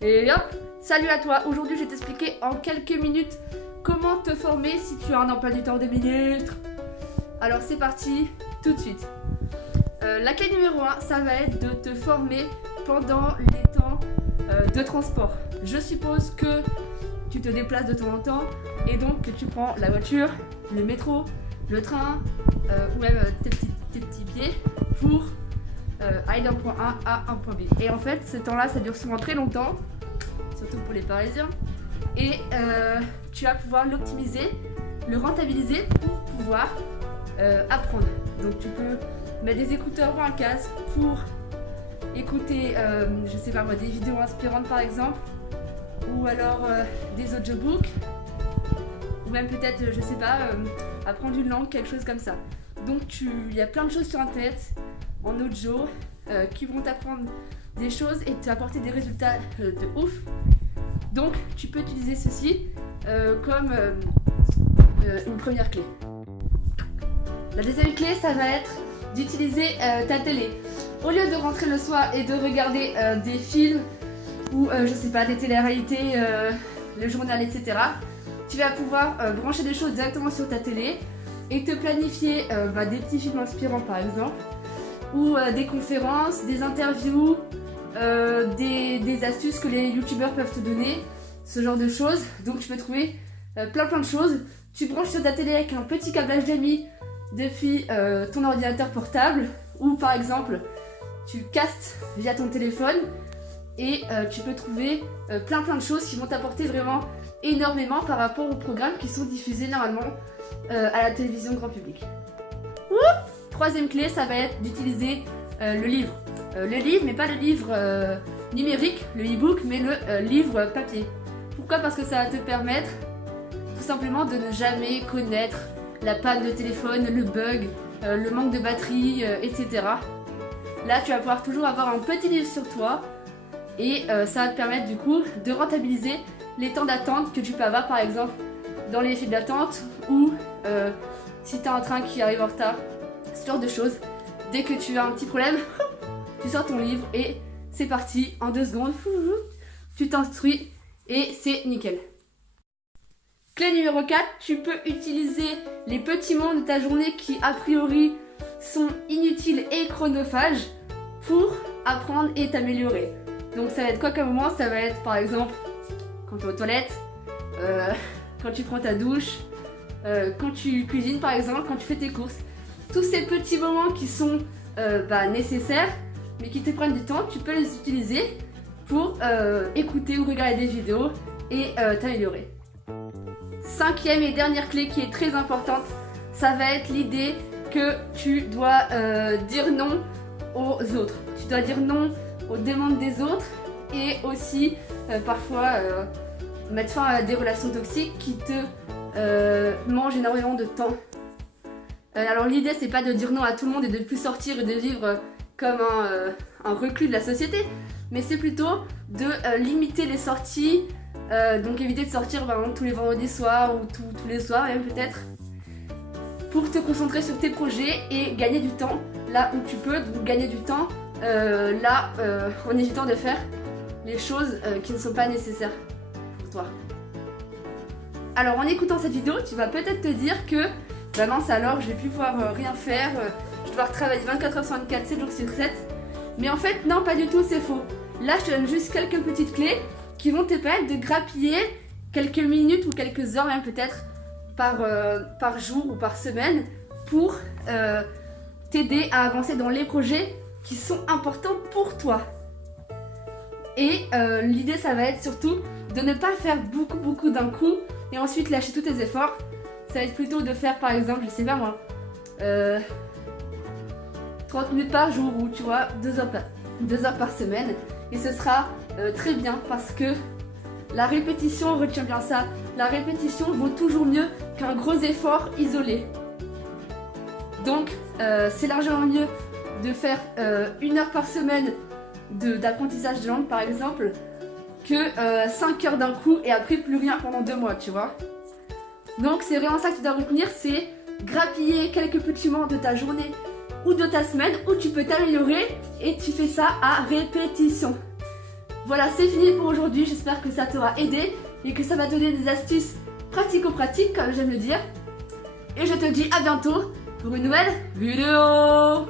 Et hop, salut à toi. Aujourd'hui, je vais t'expliquer en quelques minutes comment te former si tu as un emploi du temps de ministre. Alors c'est parti, tout de suite. La clé numéro 1, ça va être de te former pendant les temps de transport. Je suppose que tu te déplaces de temps en temps et donc que tu prends la voiture, le métro, le train ou même tes petits pieds pour aller d'un point A à un point B. Et en fait, ce temps-là, ça dure souvent très longtemps, surtout pour les Parisiens. Et tu vas pouvoir l'optimiser, le rentabiliser pour pouvoir apprendre. Donc tu peux mettre des écouteurs ou un casque pour écouter, je sais pas moi, des vidéos inspirantes par exemple, ou alors des audiobooks, ou même peut-être, je sais pas, apprendre une langue, quelque chose comme ça. Donc il y a plein de choses sur internet en audio qui vont t'apprendre des choses et t'apporter des résultats de ouf. Donc tu peux utiliser ceci comme une première clé. La deuxième clé, ça va être d'utiliser ta télé. Au lieu de rentrer le soir et de regarder des films ou je sais pas, des téléréalités, le journal, etc., tu vas pouvoir brancher des choses directement sur ta télé et te planifier des petits films inspirants par exemple, ou des conférences, des interviews, des astuces que les youtubeurs peuvent te donner, ce genre de choses. Donc tu peux trouver plein de choses. Tu branches sur ta télé avec un petit câble HDMI depuis ton ordinateur portable, ou par exemple tu castes via ton téléphone et tu peux trouver plein de choses qui vont t'apporter vraiment énormément par rapport aux programmes qui sont diffusés normalement à la télévision grand public. Troisième clé, ça va être d'utiliser le livre. Le livre, mais pas le livre numérique, le e-book, mais le livre papier. Pourquoi? Parce que ça va te permettre tout simplement de ne jamais connaître la panne de téléphone, le bug, le manque de batterie, etc. Là, tu vas pouvoir toujours avoir un petit livre sur toi et ça va te permettre du coup de rentabiliser les temps d'attente que tu peux avoir par exemple dans les files d'attente ou si tu as un train qui arrive en retard, ce genre de choses. Dès que tu as un petit problème, tu sors ton livre et c'est parti, en 2 secondes, tu t'instruis et c'est nickel. Clé numéro 4, tu peux utiliser les petits moments de ta journée qui a priori sont inutiles et chronophages pour apprendre et t'améliorer. Donc ça va être quoi comme moment? Ça va être par exemple quand tu es aux toilettes, quand tu prends ta douche, quand tu cuisines par exemple, quand tu fais tes courses. Tous ces petits moments qui sont nécessaires mais qui te prennent du temps, tu peux les utiliser pour écouter ou regarder des vidéos et t'améliorer. Cinquième et dernière clé qui est très importante, ça va être l'idée que tu dois dire non aux autres. Tu dois dire non aux demandes des autres et aussi parfois mettre fin à des relations toxiques qui te mangent énormément de temps. Alors l'idée c'est pas de dire non à tout le monde et de plus sortir et de vivre comme un reclus de la société, mais c'est plutôt de limiter les sorties, donc éviter de sortir tous les vendredis soirs ou tous les soirs même peut-être, pour te concentrer sur tes projets et gagner du temps là où tu peux, donc gagner du temps en évitant de faire les choses qui ne sont pas nécessaires pour toi. Alors en écoutant cette vidéo, tu vas peut-être te dire que mince alors, je vais plus pouvoir rien faire, je vais devoir travailler 24h sur 24, 7 jours sur 7. Mais en fait, non, pas du tout, c'est faux. Là, je te donne juste quelques petites clés qui vont te permettre de grappiller quelques minutes ou quelques heures même peut-être par jour ou par semaine pour t'aider à avancer dans les projets qui sont importants pour toi. Et l'idée, ça va être surtout de ne pas faire beaucoup d'un coup et ensuite lâcher tous tes efforts. Ça va être plutôt de faire par exemple, je sais pas moi, 30 minutes par jour ou tu vois 2 heures par semaine. Et ce sera très bien parce que la répétition, retiens bien ça, la répétition vaut toujours mieux qu'un gros effort isolé. Donc c'est largement mieux de faire 1 heure par semaine d'apprentissage de langue par exemple que 5 heures d'un coup et après plus rien pendant 2 mois, tu vois. Donc c'est vraiment ça que tu dois retenir, c'est grappiller quelques petits moments de ta journée ou de ta semaine où tu peux t'améliorer et tu fais ça à répétition. Voilà, c'est fini pour aujourd'hui. J'espère que ça t'aura aidé et que ça va te donner des astuces pratico-pratiques, comme j'aime le dire. Et je te dis à bientôt pour une nouvelle vidéo.